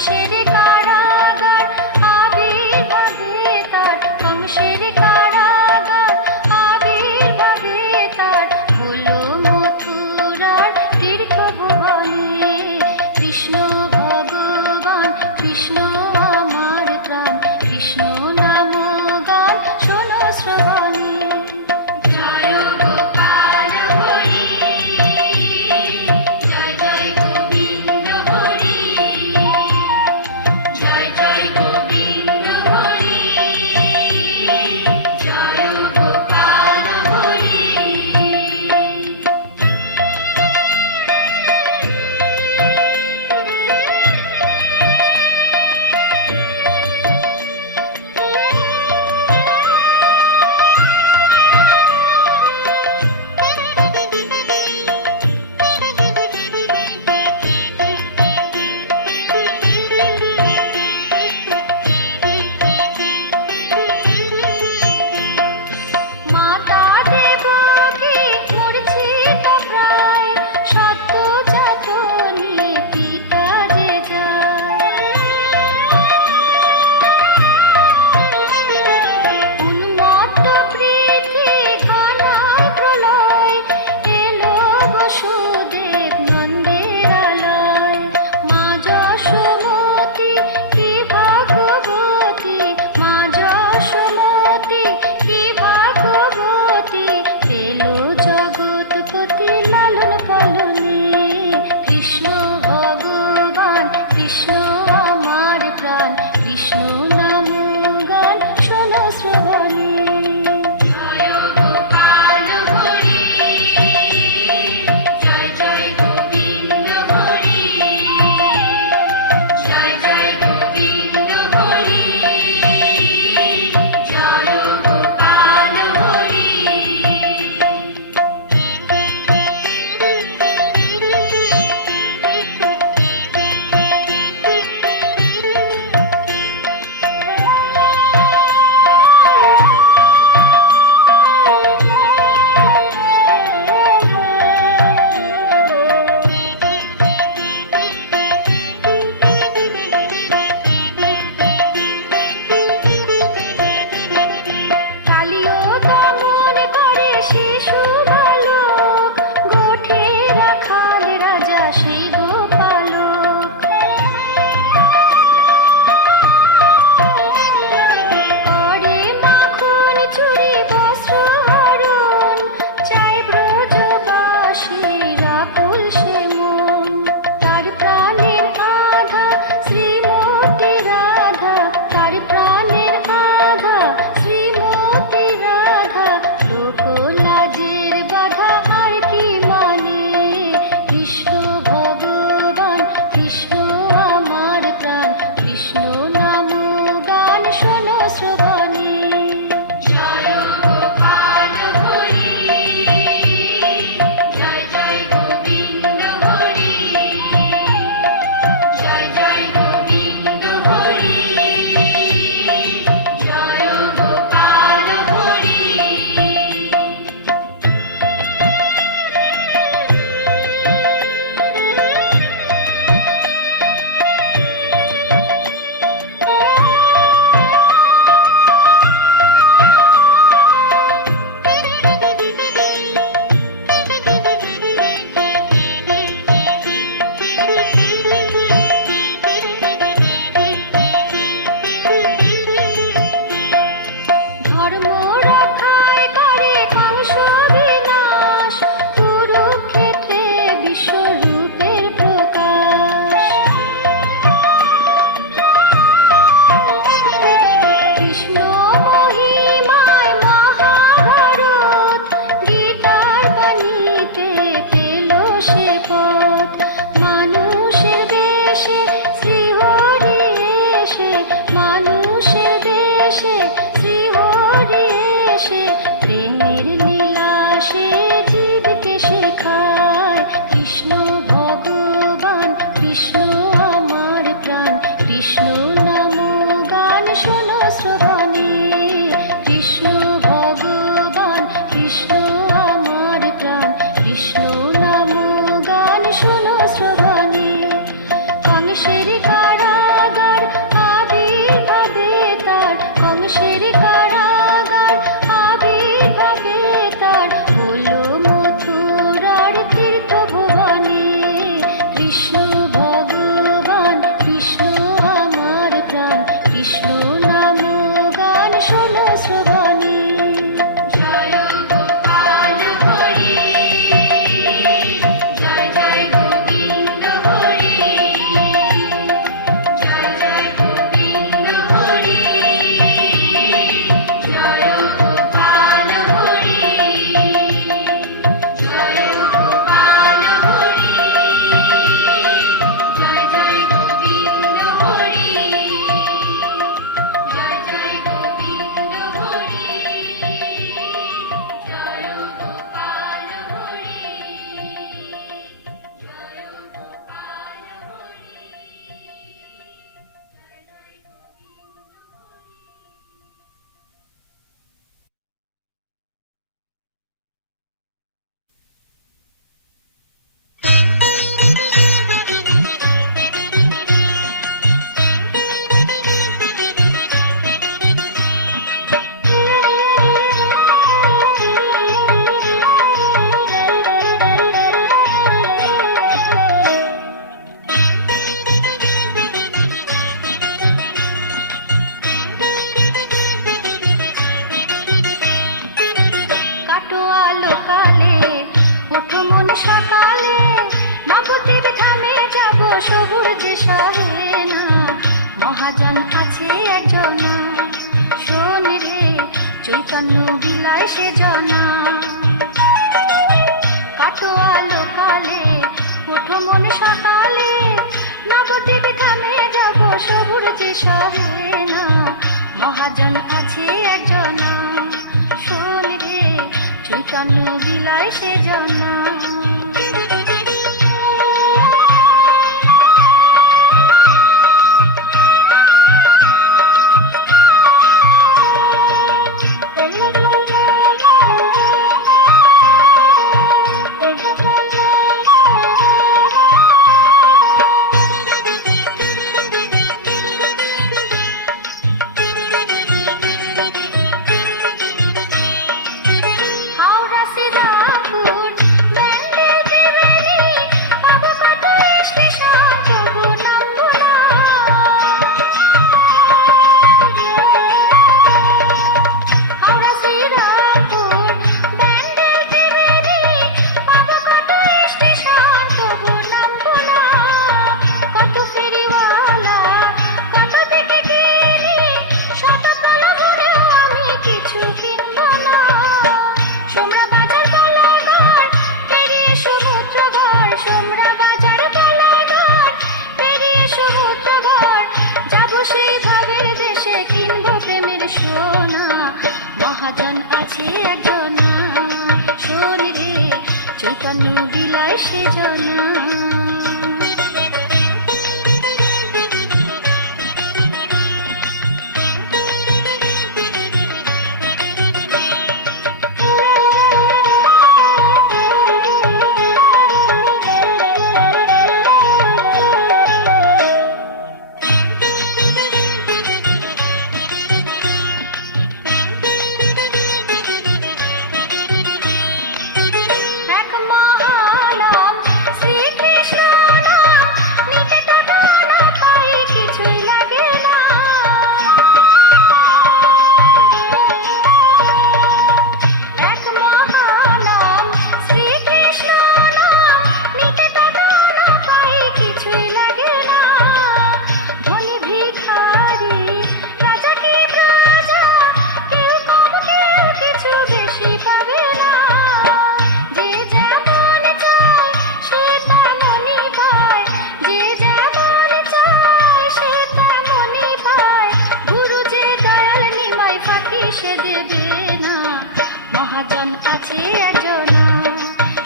কংসের কারাগার আবির্ভাবে তার, কংসের কারাগার আবির্ভাবে তার হলো মথুরার তীর্থভুবনে। কৃষ্ণ ভগবান কৃষ্ণ আমার প্রাণ, কৃষ্ণ নাম গান শোনো শ্রবণে। জয় গোপাল হরি, জয় জয় গোবিন্দ হরি, জয় জয় গোবিন্দ হরি, জয় গোপাল হরি। মাতা দেবকী মূর্ছিত প্রায়, সদ্য যাতনে পিতা যে যায়। উন্মত্ত পৃথি কানায় প্রলয়, এলো বসুদেব নন্দের আলয়। মা যশোমতী কি ভাগবতী, মা যশোমতী কি ভাগবতী, পেল জগৎপতি লালন পালনে। কৃষ্ণ ভগবান কৃষ্ণ আমার প্রাণ, কৃষ্ণ নাম গান শোনো শ্রবণে। জয় গোপাল হরি, জয় জয় গোবিন্দ হরি, জয় জয় গোবিন্দ হরি, জয় গোপাল হরি। কালিও দমন করে শিশু বালক, গোঠে রাখাল রাজা সেই গোপালক। করে মাখন চুরি বস্ত্র হরণ, চায় ব্রজবাসীর আকুল সে মন। তার প্রাণের আধা শ্রীমতী রাধা, তার প্রাণের আধা শ্রীমতী রাধা, লোকলাজের বাধা আর কি মানে। কৃষ্ণ ভগবান কৃষ্ণ আমার প্রাণ, কৃষ্ণ নাম গান শোনো শ্রবণে। জয় গোপাল হরি, জয় জয় গোবিন্দ হরি, জয় জয় গোবিন্দ হরি, জয় গোপাল হরি। ধর্ম রক্ষায় করে কংস বিনাশ, কুরুক্ষেত্রে বিশ্বরূপের প্রকাশ। কৃষ্ণ মহিমায় মহাভারত, গীতার বাণীতে পেল সে পথ। মানুষের বেশে শ্রীহরি এসে, মানুষের বেশে শ্রীহরি এসে, প্রেমের লীলা সে জীবকে শেখায়। কৃষ্ণ ভগবান কৃষ্ণ আমার প্রাণ, কৃষ্ণ নাম গান শোনো শ্রবণে। কৃষ্ণ ভগবান কৃষ্ণ আমার প্রাণ, কৃষ্ণ নাম গান শোনো শ্রবণে। কংসের কারা সবুর যে সহে না, মহাজন আছে একজনা, শোন রে চৈতন্য বিলায় সে জনা। কাটো আলো কালে, ওঠো মন সকালে, নবদ্বীপ ধামে যাব সবুর যে সহে না, মহাজন আছে একজনা, শোন রে চৈতন্য বিলায় সে জনা। মহাজন আছে একজনা, শোন রে চৈতন্য বিলায় সে জনা। সে দেবে না, মহাজন আছে একজনা,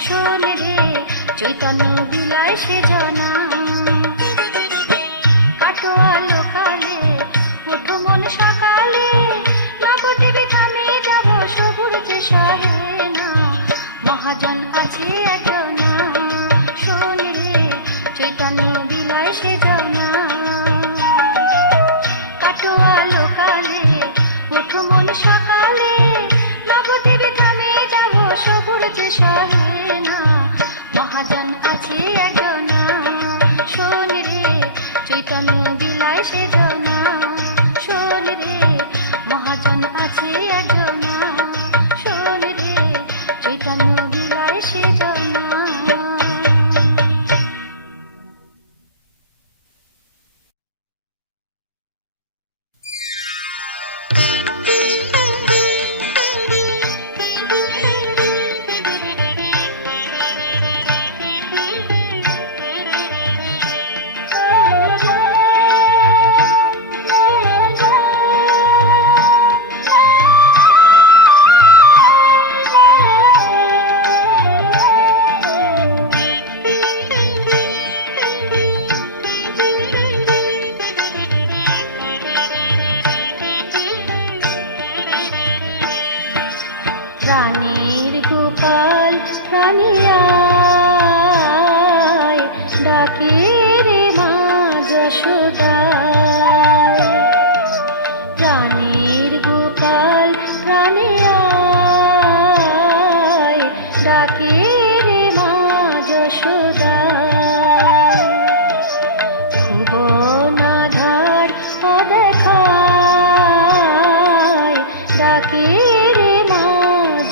শোন রে চৈতন্য বিলায় সে জনা। কাটো আলো কালে, ওঠো মন সকালে, নবদ্বীপ ধামে যাব সবুর যে সহে না, মহাজন আছে একজনা, শোন রে চৈতন্য বিলায় সে জনা। কাটো আলো কালে, ওঠো মন সকালে, নবদ্বীপ ধামে যাব সবুর যে সহে না, মহাজন আছে একজনা, শোন রে চৈতন্য বিলায় সে জনা, শোন রে মহাজন আছে একজনা, শোন রে চৈতন্য বিলায় সে জনা। প্রাণীর গোপাল প্রাণিয়ায়, ডাকে রে মা যশোদা। প্রাণীর গোপাল প্রাণিয়ায়, ডাকে রে মা যশোদা। ভুবনাধার অদেখায়, ডাকে রে মা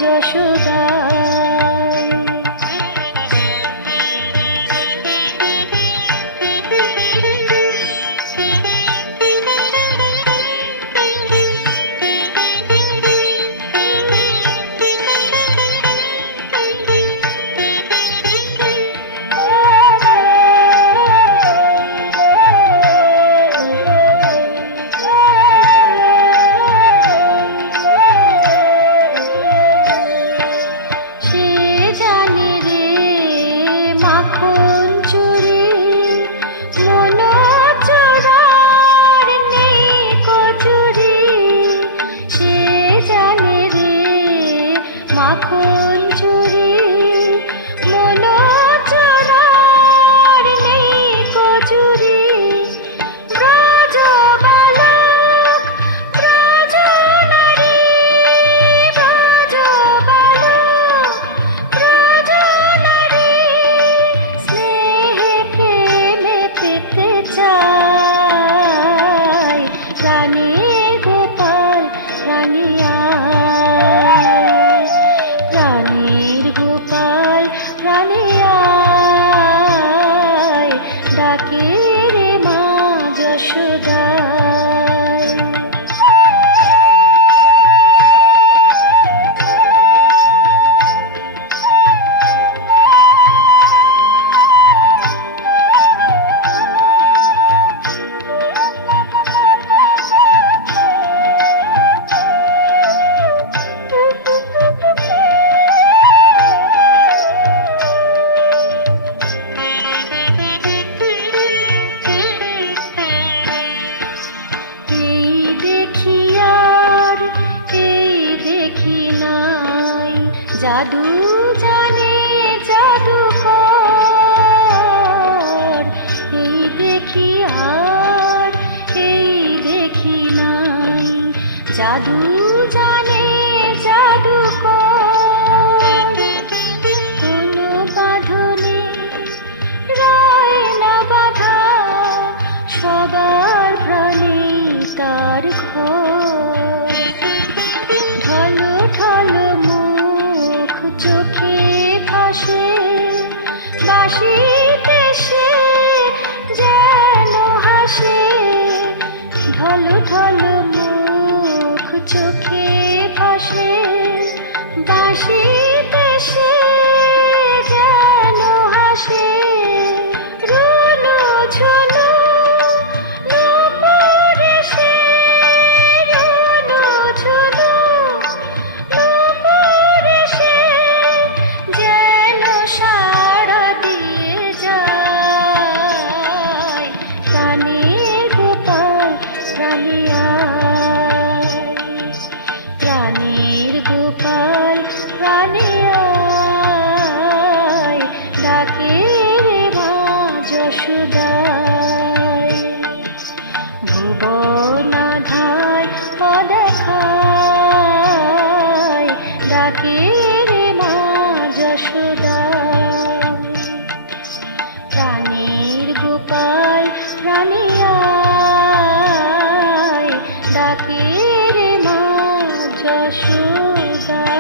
যশোদা। রে মা যশোদায়। এই দেখি আর এই দেখি নাই, জাদু জানে জাদুকর। এই দেখি আর এই দেখি নাই, জাদু জানে জাদুকর। কোনো বাঁধনে রয় না বাঁধা, সবার প্রাণে তার ঘর। ঢলো ঢলো মুখ চোখে ভাসে, বাঁশিতে সে যেন হাসে। ঢলো ঢলো মুখ চোখে ভাসে, বাঁশিতে সে যেন হাসে। রুনু ঝুনু নূপুরে সে, রুনু ঝুনু নূপুরে সে যেন সাড়া দিয়ে যায়। প্রাণের গোপাল প্রাণে আয়, প্রাণের গোপাল প্রাণে আয়, ডাকে রে মা যশোদায়। ভুবনাধায় অদেখায়, ডাকে রে মা যশোদায়। প্রাণের গোপাল প্রাণে আয়, ডাকে রে মা যশোদায়।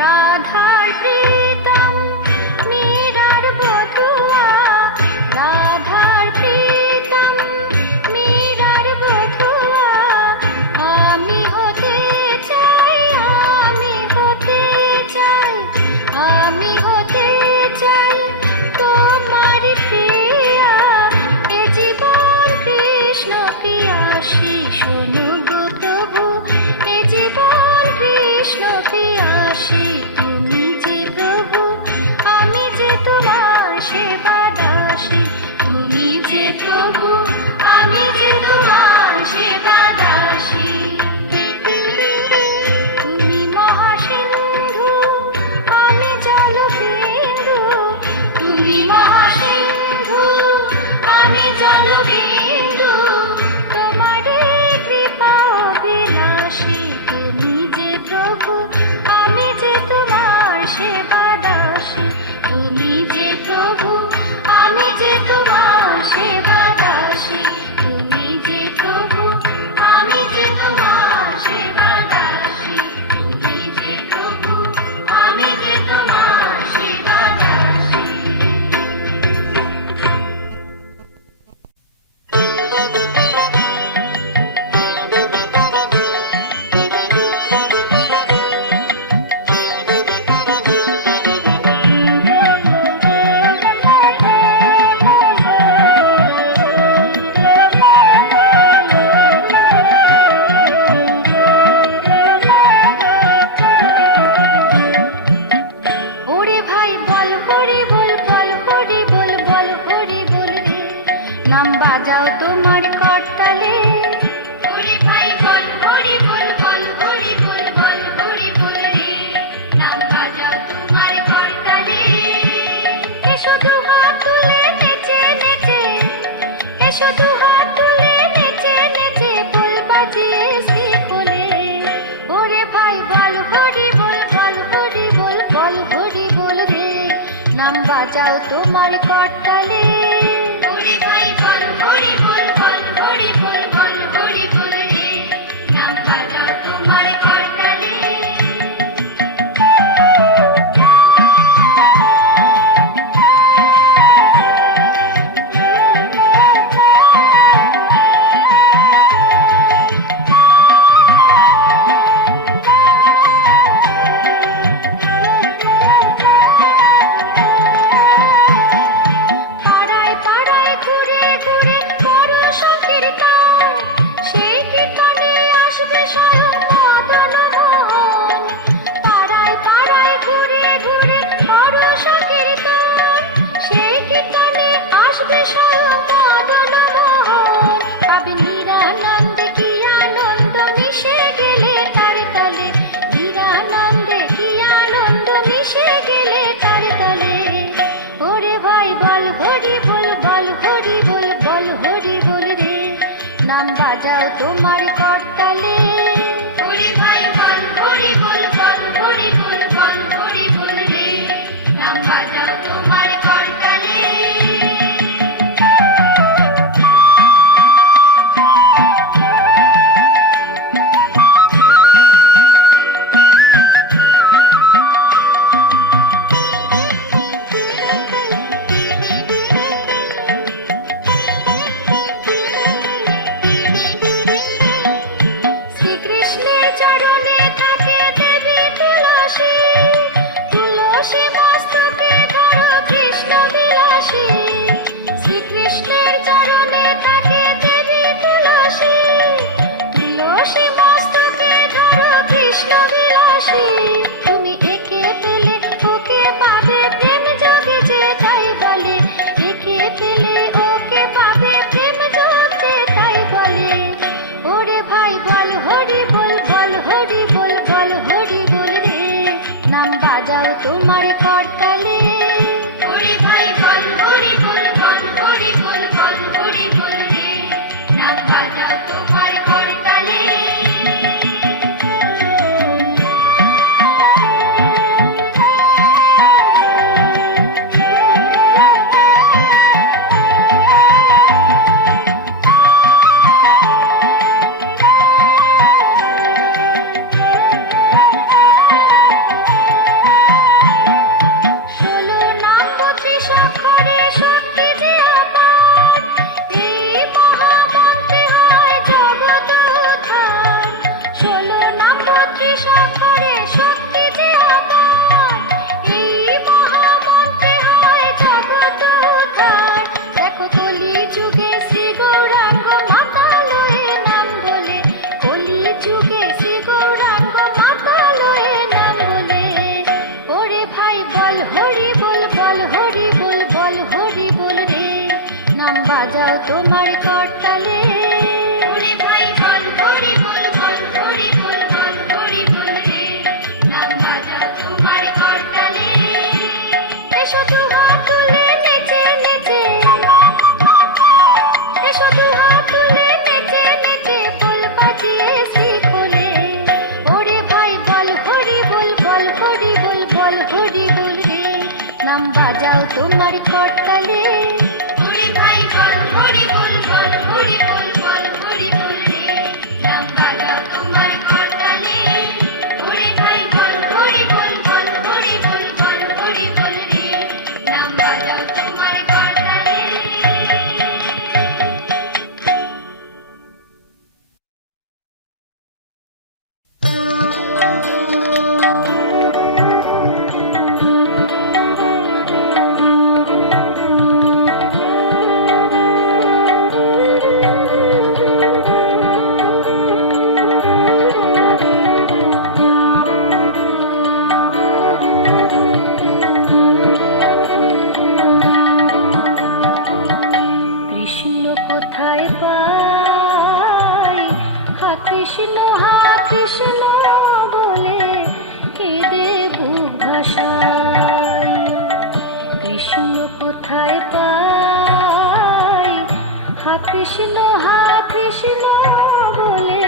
রাধার প্রীতম মীরার বধুয়া, রাধার প্রীতম মীরার বধুয়া, আমি হতে চাই, আমি হতে চাই, আমি হতে চাই তোমার প্রিয়া, এ জীবন কৃষ্ণ প্রিয়াসী, শোনো গো তবু এ জীবন কৃষ্ণ প্রিয়াসী, তুমি যে প্রভু আমি যে তোমার সেবা দাসী, তুমি যে প্রভু আমি যে তোমার সেবা দাসী। তুমি মহাসিন্ধু আমি জলবিন্দু, তুমি মহাসিন্ধু আমি জলবিন্দু, তোমার কৃপা অভিলাষী, তুমি যে প্রভু আমি যে তোমার সেবা দাসী, তুমি যে প্রভু আমি যে তোমার সেবা দাসী, তুমি যে প্রভু আমি যে তোমার সেবা দাসী, তুমি যে প্রভু আমি যে তোমার সেবা দাসী। ওরে ভাই বল হরি বল, বল হরি বল, বল হরি বল রে, নাম বাজাও তোমার করতালে। ওরে ভাই বল হরি বল, বল হরি বল, বল হরি বল রে, নাম বাজাও তোমার করতালে। এসো দু হাত তুলে নেচে নেচে, এসো দু হাত তুলে নেচে নেচে, বল বাজিয়ে শিখলে। ওরে ভাই বল হরি বল, বল হরি বল, বল হরি বল রে, নাম বাজাও তোমার করতালে। ওরে ভাই বল হরি বল, বল হরি বল, বল হরি বল রে, নাম বাজাও তোমার করতালে। পাড়ায় পাড়ায় ঘুরে ঘুরে করো সংকীর্তন, সেই কীর্তনে আসবে স্বয়ং মদন মোহন। পাড়ায় পাড়ায় ঘুরে ঘুরে করো সংকীর্তন, সেই কীর্তনে আসবে স্বয়ং মদন মোহন। পাবে নিরানন্দে কি আনন্দ মিশে গেলে তার তালে, নিরানন্দে কি আনন্দ মিশে গেলে তার তালে। ওরে ভাই বল হরি বল, বল হরি বল, বল হরি বল রে, নাম বাজাও তোমার করতালে। ওরে ভাই বল হরি বল, বল হরি বল, বল হরি বল রে, নাম বাজাও তোমার করতালে। শ্রীকৃষ্ণের চরণে থাকে দেবী তুলসী, তুলসী মস্তকে ধরো কৃষ্ণ বিলাসী। শ্রীকৃষ্ণের চরণে থাকে দেবী তুলসী, তুলসী মস্তকে ধরো কৃষ্ণ বিলাসী। তুমি একে পেলে ওকে পাবে, প্রেম যোগে যে তাই বলে, একে পেলে ওকে পাবে, প্রেম যোগে তাই বলে। ওরে ভাই বল হরি বল, বল হরি বল, বল হরি বল রে, নাম বাজাও তোমার করতালে। ওরে ভাই বল হরি বল, বল হরি বল, বল হরি বল রে, নাম বাজাও তোমার করতালে। মন্ত্রে শক্তি যে অপার, এই মহামন্ত্রে হয় জগৎ উদ্ধার। দেখো কলি যুগে শ্রী গৌরাঙ্গ মাতালয়ে নাম বলে, কলি যুগে শ্রী গৌরাঙ্গ মাতালয়ে নাম বলে। ওরে ভাই বল হরি বল, বল হরি বল, বল হরি বল রে, নাম বাজাও তোমার করতালে। ওরে ভাই বল হরি বল, বল হরি বল, বল হরি বল রে, নাম বাজাও তোমার করতালে। এসো দুহাত তুলে নেচে নেচে, এসো দুহাত তুলে নেচে নেচে, বল বাজিয়ে শিখলে। ওরে ভাই বল হরি বল, বল হরি বল, বল হরি বল রে, নাম বাজাও তোমার করতালে। ওরে ভাই বল হরি বল, বল হরি বল, বল হরি বল রে, নাম বাজাও তোমার করতালে। ওরে ভাই বল হরি বল, বল হরি বল, বল হরি বল রে, নাম বাজাও তোমার করতালে। কৃষ্ণ কোথায় পাই, হা কৃষ্ণ বলে কেঁদে বুক ভাসাই। কৃষ্ণ কোথায় পাই, হা কৃষ্ণ বলে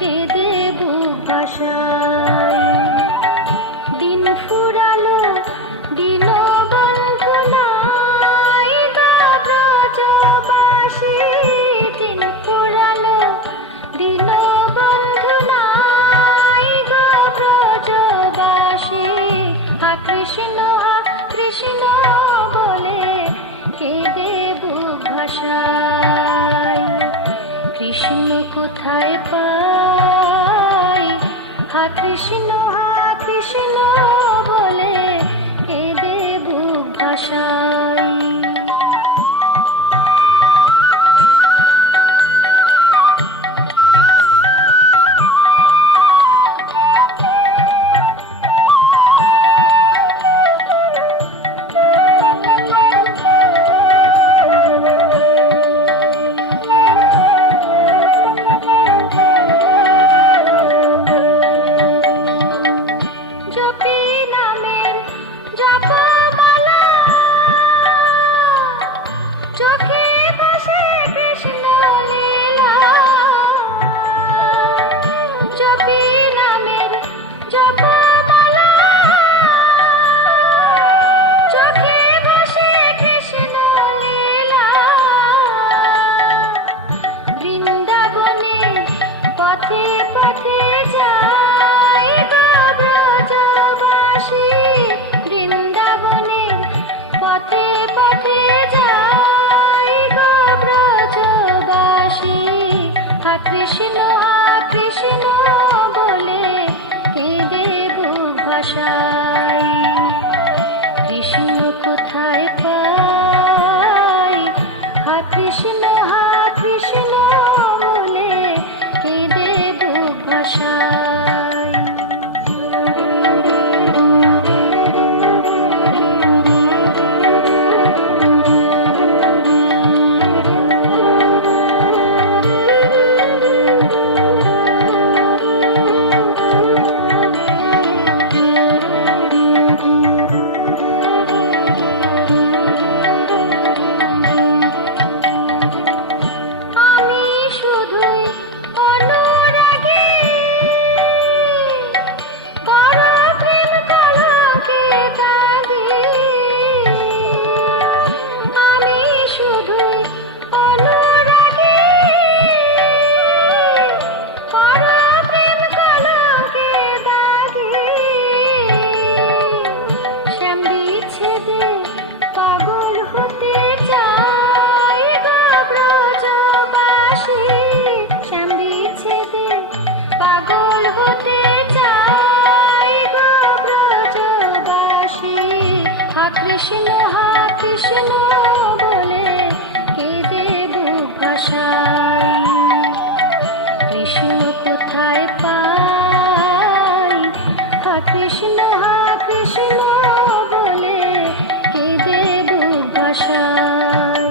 কেঁদে বুক ভাসাই। দিন ফুরালো দিন বন্ধু নাই গো ব্রজবাসী, দিন ফুরালো দিন বন্ধু নাই গো ব্রজবাসী। হা কৃষ্ণ বলে কেঁদে বুক ভাসাই। কৃষ্ণ কোথায় পাই, হা কৃষ্ণ বলে কেঁদে বুক ভাসাই। জপি নামের জপমালা, চোখে ভাসে কৃষ্ণ লীলা। জপি নামের জপমালা, চোখে ভাসে কৃষ্ণ লীলা। বৃন্দাবনের পথে পথে যায় গো ব্রজবাসী, বৃন্দাবনের পথে পথে যায় গো ব্রজবাসী। হা কৃষ্ণ বলে কেঁদে বুক ভাসাই। কৃষ্ণ কোথায় পাই, হা কৃষ্ণ বলে কেঁদে বুক ভাসাই। কৃষ্ণ হা কৃষ্ণ বলে কেঁদে বুক ভাসাই। কৃষ্ণ কোথায় পাই, হা কৃষ্ণ বলে কেঁদে বুক ভাসাই।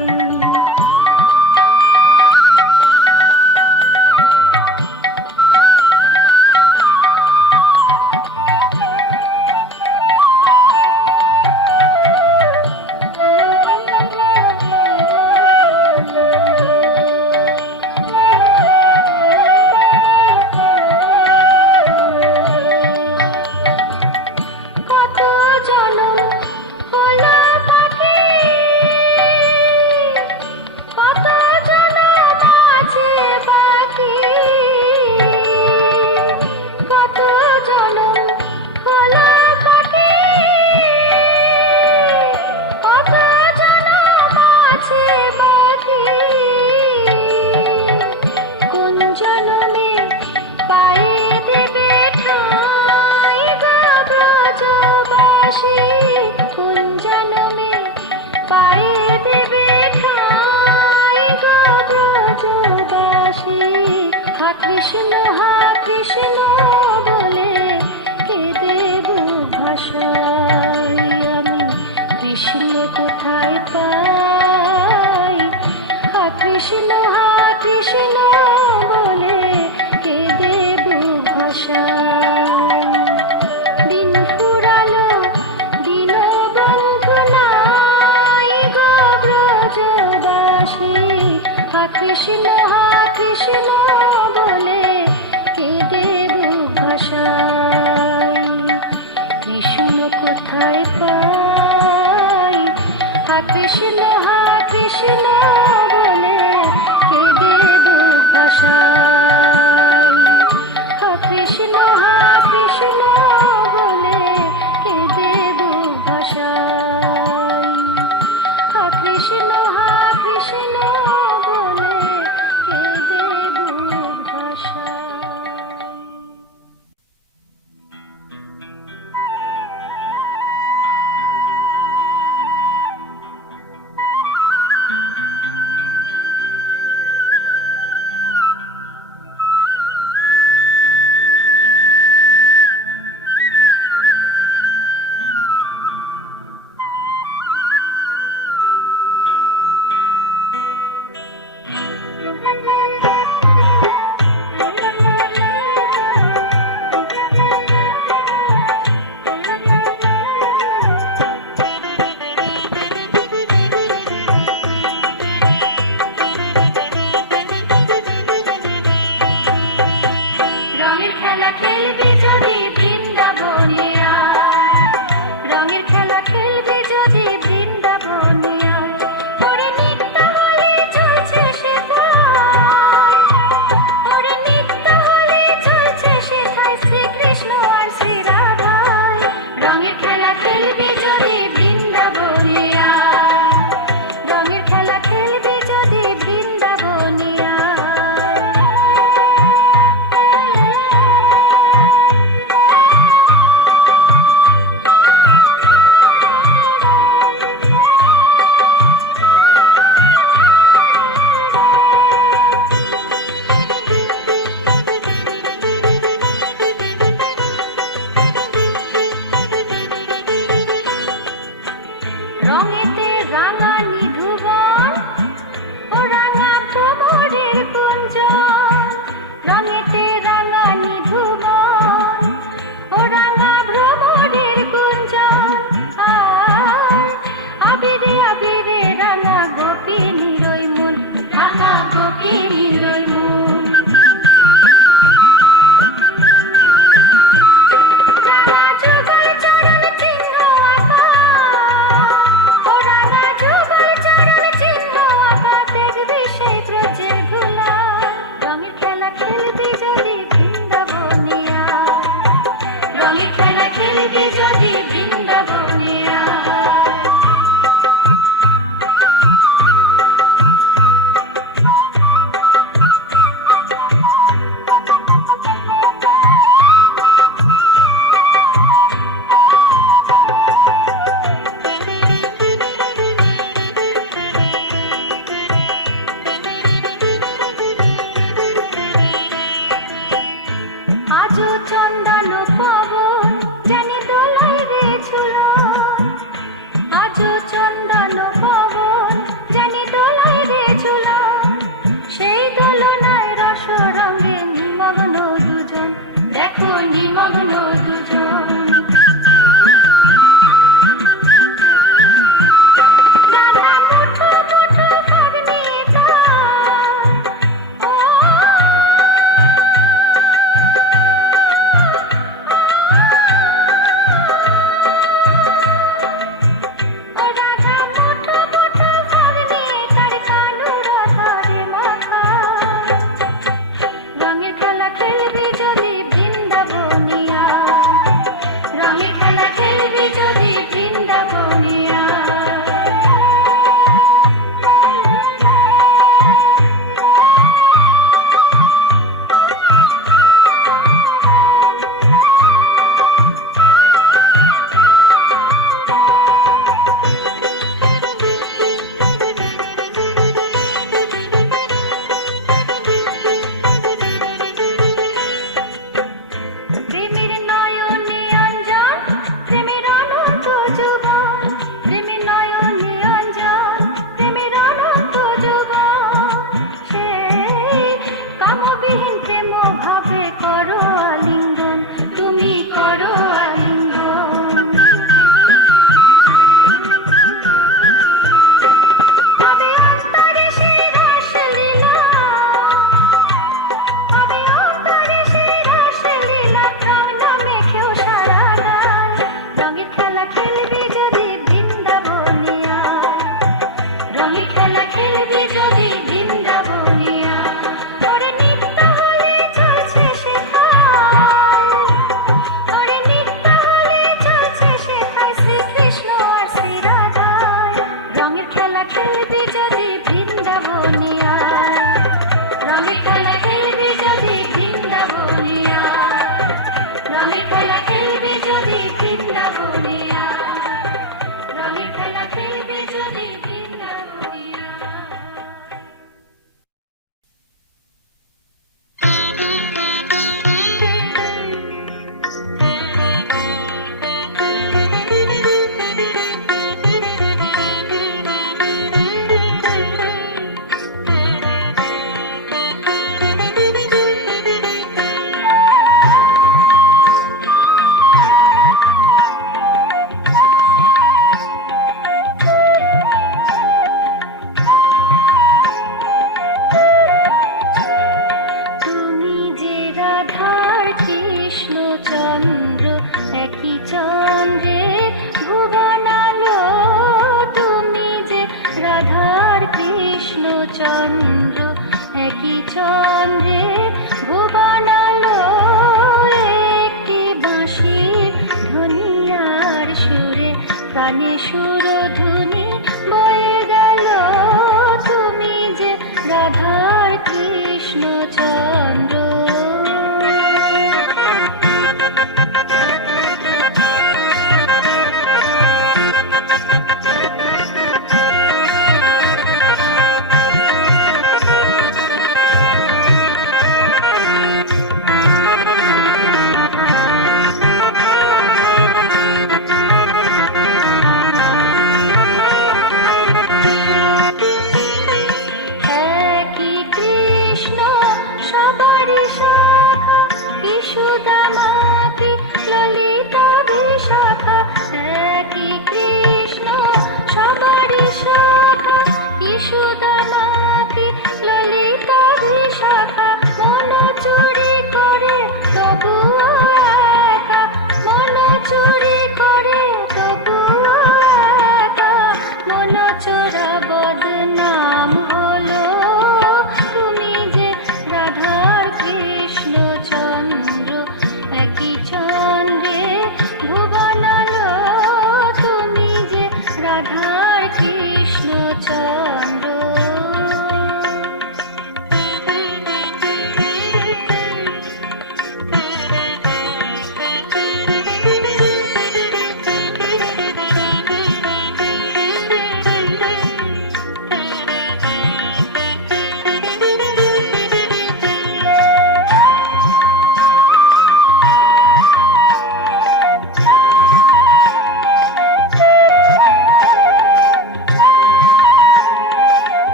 কৃষ্ণ হা কৃষ্ণ বলে কেঁদে বুক ভাসাই। আমি কৃষ্ণ কোথায় পাই, হা কৃষ্ণ বলে কেঁদে বুক ভাসাই। দিন ফুরালো দীনবন্ধু নাই গো ব্রজবাসী, হা কৃষ্ণ বলে কেঁদে বুক ভাসাই। কৃষ্ণ কোথায় পাই, হা কৃষ্ণ বলে কেঁদে বুক ভাসাই। হা কৃষ্ণ বলে কেঁদে বুক ভাসাই। হা কৃষ্ণ বলে কেঁদে বুক ভাসাই। রঙের খেলা খেলবি যদি বৃন্দাবনে আয়, রঙের খেলা খেলবি যদি বৃন্দাবনে আয়। ওরে নিত্য হোলি চলছে সেথায়, ওরে নিত্য হোলি চলছে সেথায় শ্রীকৃষ্ণ আর শ্রী রাধায়। রঙের খেলা খেলবি যদি বৃন্দাবনে আয়, রঙের খেলা খেলবি যদি বৃন্দাবনে আয়। রঙেতে রাঙা নিধুবন, ও রাঙা ভ্রমরের কুঞ্জন। রঙেতে রাঙা নিধুবন, ও রাঙা ভ্রমরের কুঞ্জন। আবিরে আবিরে রাঙা গোপিনীর ওই মন, আহা গোপিনীর ওই মন। রাঙা যুগল চরণ চিহ্ন আঁকা, ও রাঙা যুগল চরণ চিহ্ন আঁকা, দেখবি সেই ব্রজের ধুলা। রঙের খেলা খেলবি যদি বৃন্দাবনে আয়, রঙের খেলা খেলবি যদি বৃন্দাবনে আয়। নিমগ্ন দুজন। রাধা মুঠো মুঠো ভাগ নিয়ে তার, ও রাধা মুঠো মুঠো ভাগ নিয়ে তার কালো রাধার মাখা। রঙের খেলা খেলবি যদি বৃন্দাবনিয়া, রঙের খেলা খেলবি যদি বৃন্দাবনিয়া। প্রেমের নয়নে অঞ্জন, প্রেমের অনন্ত যুগল, প্রেমের নয়নে অঞ্জন, প্রেমের অনন্ত যুগল। সেই কামবিহীন প্রেম ভাবে করো আলিঙ্গন, তুমি করো আলিঙ্গন। তবে অন্তরে সেই রাসলীলা, তবে অন্তরে সেই রাসলীলা প্রাণ মেখেও সারা গায়। রঙের খেলা খেলবি যদি বৃন্দাবনিয়া, রঙের খেলা খেলবি যদি বৃন্দাবনিয়া। ওরে নিত্য হলে চলছে শেখায়, ওরে নিত্য হলে চলছে শেখায় শ্রীকৃষ্ণ আর শ্রী রাধায়। রঙের খেলা খেলবি যদি বৃন্দাবনিয়া, রঙের খেলা খেলবি যদি বৃন্দাবনিয়া, রঙের খেলা খেলবি যদি বৃন্দাবনিয়া, রঙের খেলা খেলবি যদি বৃন্দাবনিয়া। তুমি যে রাধার কৃষ্ণচন্দ্র, একই চন্দ্রে ভুবনালো। তুমি যে রাধার কৃষ্ণচন্দ্র, একই চন্দ্রে ভুবনালো। একটি বাঁশির ধ্বনিয়ার সুরে কানে সুরধুনি বয়ে গেল। তুমি যে রাধার কৃষ্ণচন্দ্র। একই কৃষ্ণ সবারই শাখা, ইশুদামাকে ললিতা বিশাখা। একই কৃষ্ণ সবারই শাখা, ইশুদামাকে ললিতা বিশাখা। মন চুরি করে তবুও একা, মন চুরি করে তবুও একা। মন চোরা বদনাম হলো। তুমি যে রাধার কৃষ্ণচন্দ্র, একই চন্দ্রে ভুবনালো। তুমি যে রাধার কৃষ্ণচন্দ্র।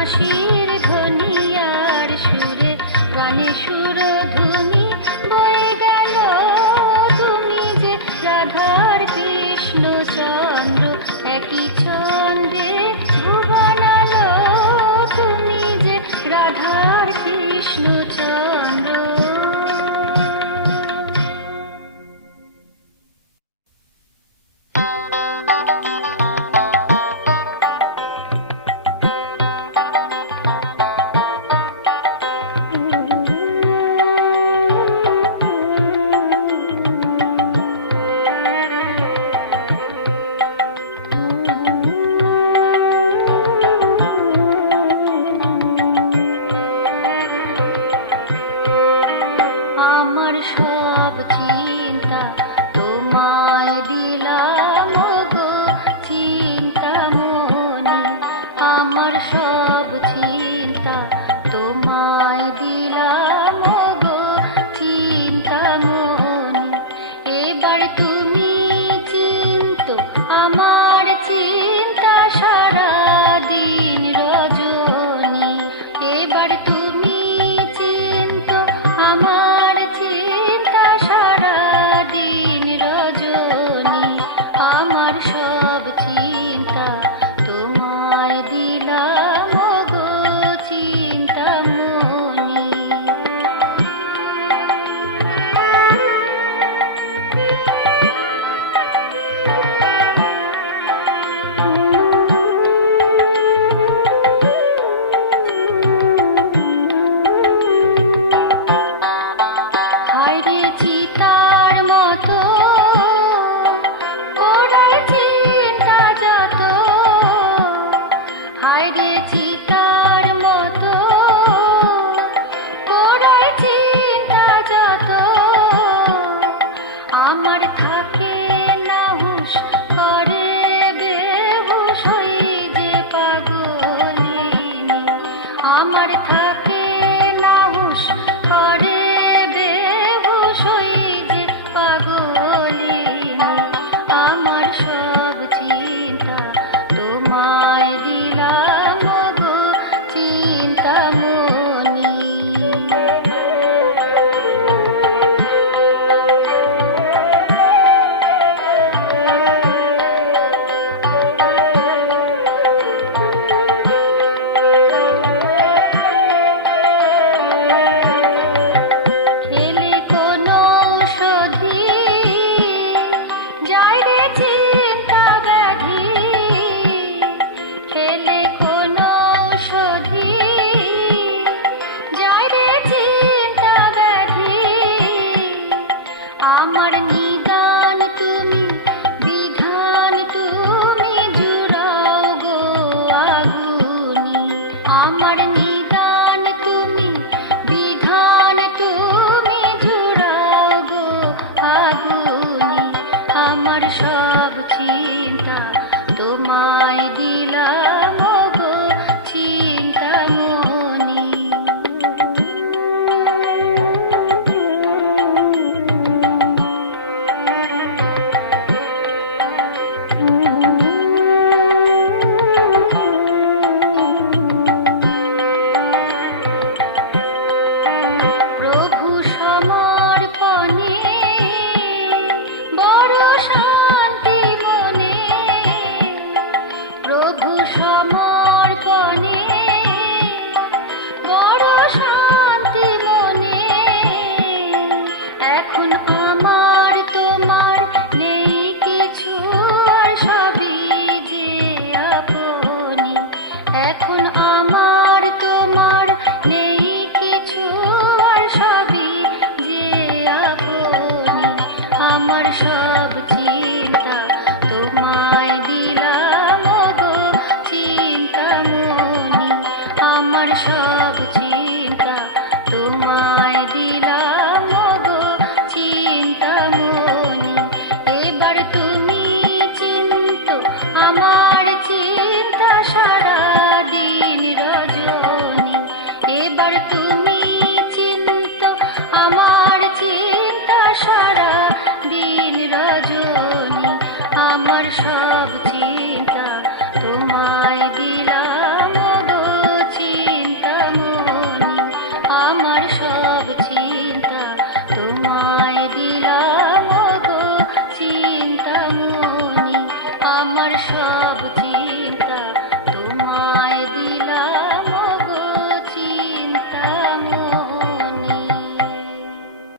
বাঁশির ধ্বনি আর সুরে গানে সুরধুনি বয়ে গেল তুমি যে রাধার কৃষ্ণ চন্দ্র একই চন্দ্রে ভুবনালো তুমি যে রাধার কৃষ্ণ চন্দ্র। আমার সব চিন্তা তোমায় দিলাম গো চিন্তামণি, আমার সব চিন্তা তোমায় দিলাম গো চিন্তামণি। এবার তুমি চিন্তো আমার চিন্তা সারা দিন রজনী, এবার তুমি চিন্তো আমার চিন্তা সারা দিন রজনী, আমার সব চিন্তা তোমায় দিলাম গো চিন্তামণি। আমার থাকে না হুঁশ করে বেহুশ হই যে পাগলিনী, আমার থাকে না হুঁশ করে বেহুশ হই যে পাগলিনী, আমার সব চিন্তা তোমায় দিলাম গো চিন্তামণি। আমার নিদান তুমি বিধান তুমি জুড়াও গো আগুনি, আমার নিদান তুমি বিধান তুমি জুড়াও গো আগুনি, আমার সব চিন্তা তোমায় দিলাম গো চিন্তামণি। সমর্পণে বড় শান্তি মনে, এখন আমার তোমার নেই কিছু আর সবই যে আপনি, এখন আমার তোমার নেই কিছু আর সবই যে আপনি, আমার সব চিন্তা তোমায় দিলাম গো চিন্তামণি, আমার সব